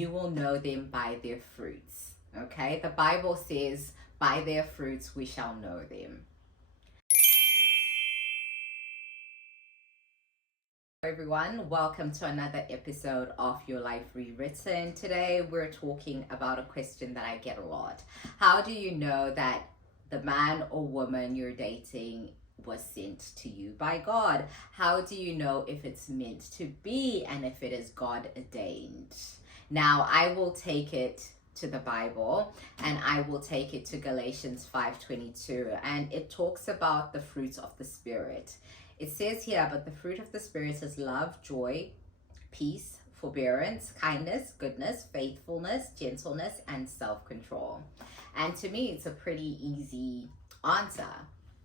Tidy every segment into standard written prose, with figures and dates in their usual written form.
You will know them by their fruits. Okay, the Bible says, by their fruits we shall know them. Hello everyone, welcome to another episode of Your Life Rewritten. Today we're talking about a question that I get a lot. How do you know that the man or woman you're dating was sent to you by God? How do you know if it's meant to be and if it is God ordained? Now, I will take it to the Bible and I will take it to Galatians 5:22, and it talks about the fruits of the Spirit. It says here, but the fruit of the Spirit is love, joy, peace, forbearance, kindness, goodness, faithfulness, gentleness, and self-control. And to me, it's a pretty easy answer.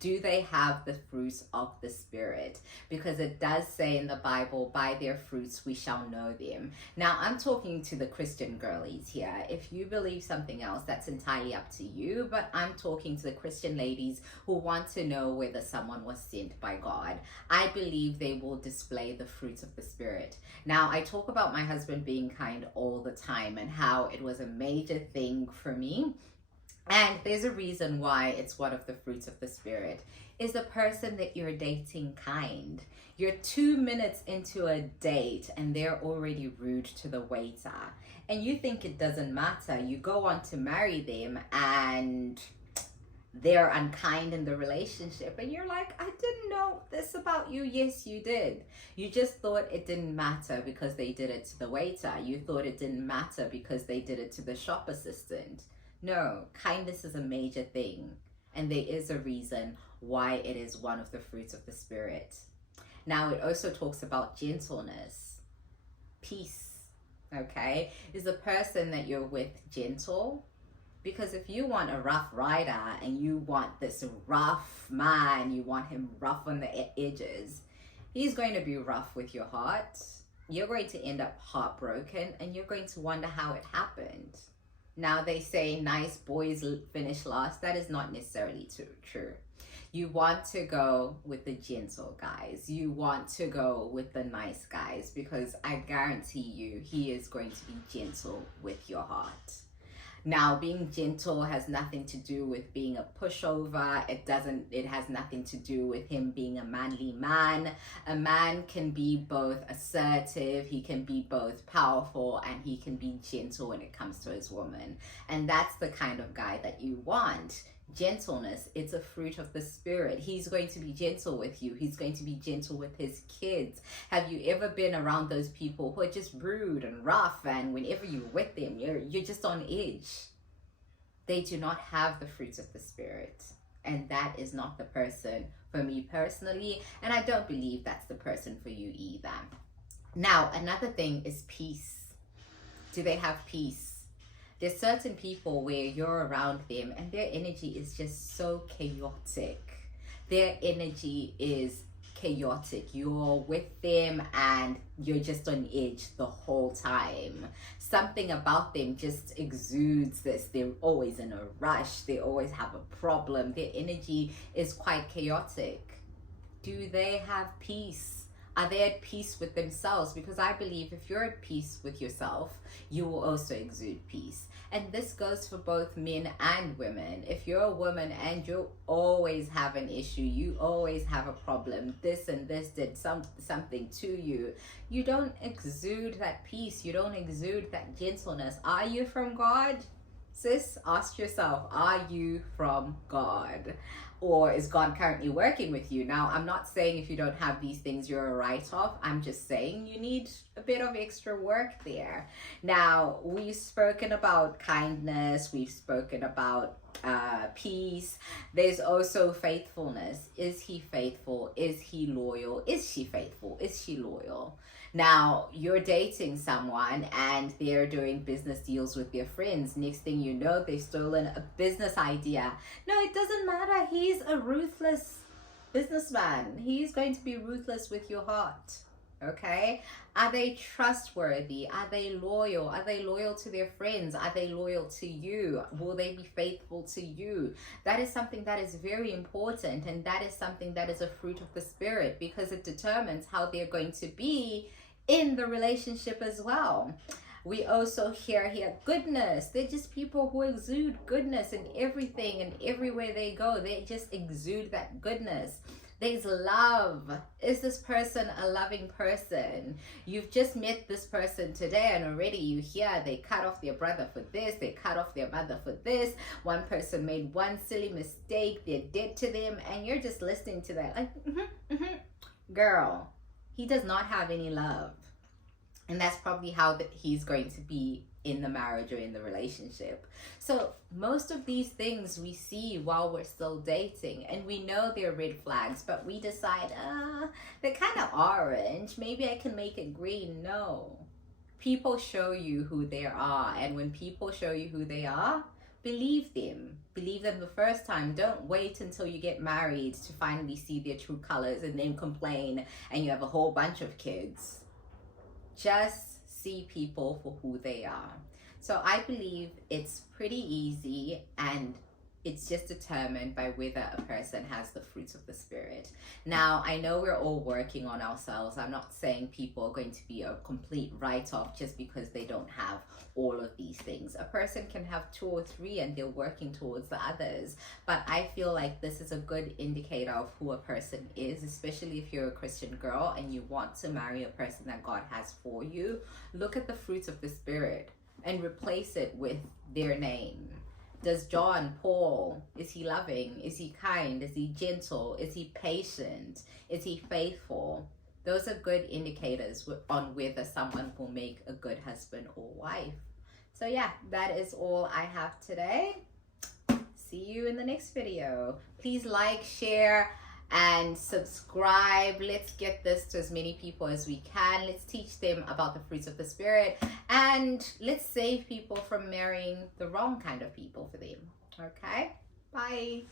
Do they have the fruits of the Spirit? Because it does say in the Bible, by their fruits we shall know them. Now, I'm talking to the Christian girlies here. If you believe something else, that's entirely up to you. But I'm talking to the Christian ladies who want to know whether someone was sent by God. I believe they will display the fruits of the Spirit. Now, I talk about my husband being kind all the time and how it was a major thing for me. And there's a reason why it's one of the fruits of the Spirit. Is the person that you're dating kind? You're 2 minutes into a date and they're already rude to the waiter. And you think it doesn't matter. You go on to marry them and they're unkind in the relationship. And you're like, I didn't know this about you. Yes, you did. You just thought it didn't matter because they did it to the waiter. You thought it didn't matter because they did it to the shop assistant. No, kindness is a major thing, and there is a reason why it is one of the fruits of the Spirit. Now, it also talks about gentleness, peace, okay? Is the person that you're with gentle? Because if you want a rough rider and you want this rough man, you want him rough on the edges, he's going to be rough with your heart. You're going to end up heartbroken, and you're going to wonder how it happened. Now, they say nice boys finish last. That is not necessarily true. You want to go with the gentle guys. You want to go with the nice guys, because I guarantee you he is going to be gentle with your heart. Now, being gentle has nothing to do with being a pushover. It has nothing to do with him being a manly man. A man can be both assertive, he can be both powerful, and he can be gentle when it comes to his woman. And that's the kind of guy that you want. Gentleness, it's a fruit of the Spirit. He's going to be gentle with you. He's going to be gentle with his kids. Have you ever been around those people who are just rude and rough, and whenever you're with them, you're just on edge? They do not have the fruits of the Spirit, and that is not the person for me personally, and I don't believe that's the person for you either. Now, another thing is peace. Do they have peace? There's certain people where you're around them and their energy is just so chaotic. Their energy is chaotic. You're with them and you're just on edge the whole time. Something about them just exudes this. They're always in a rush. They always have a problem. Their energy is quite chaotic. Do they have peace? Are they at peace with themselves? Because I believe if you're at peace with yourself, you will also exude peace. And this goes for both men and women. If you're a woman and you always have an issue, you always have a problem, this and this did something to you, you don't exude that peace. You don't exude that gentleness. Are you from God? Sis, ask yourself, are you from God? Or is God currently working with you? Now, I'm not saying if you don't have these things, you're a write-off. I'm just saying you need a bit of extra work there. Now, we've spoken about kindness. We've spoken about peace. There's also faithfulness. Is he faithful? Is he loyal? Is she faithful? Is she loyal? Now, you're dating someone and they're doing business deals with their friends. Next thing you know, they've stolen a business idea. No, it doesn't matter. He's a ruthless businessman. He's going to be ruthless with your heart. Okay? Are they trustworthy? Are they loyal? Are they loyal to their friends? Are they loyal to you? Will they be faithful to you? That is something that is very important, and that is something that is a fruit of the Spirit, because it determines how they're going to be in the relationship as well. We also hear here goodness. They're just people who exude goodness in everything and everywhere they go. They just exude that goodness. There's love. Is this person a loving person? You've just met this person today and already you hear they cut off their brother for this, they cut off their mother for this. One person made one silly mistake, they're dead to them, and you're just listening to that like, girl, he does not have any love. And that's probably how he's going to be in the marriage or in the relationship. So most of these things we see while we're still dating, and we know they're red flags, but we decide, they're kind of orange. Maybe I can make it green. No. People show you who they are. And when people show you who they are, believe them. Believe them the first time. Don't wait until you get married to finally see their true colors and then complain and you have a whole bunch of kids. Just see people for who they are. So I believe it's pretty easy, and it's just determined by whether a person has the fruits of the Spirit. Now, I know we're all working on ourselves. I'm not saying people are going to be a complete write-off just because they don't have all of these things. A person can have 2 or 3 and they're working towards the others. But I feel like this is a good indicator of who a person is, especially if you're a Christian girl and you want to marry a person that God has for you. Look at the fruits of the Spirit and replace it with their name. Does John, Paul, is he loving? Is he kind? Is he gentle? Is he patient? Is he faithful? Those are good indicators on whether someone will make a good husband or wife. So yeah, that is all I have today. See you in the next video. Please like, share, and subscribe. Let's get this to as many people as we can. Let's teach them about the fruits of the Spirit, and let's save people from marrying the wrong kind of people for them. Okay, bye.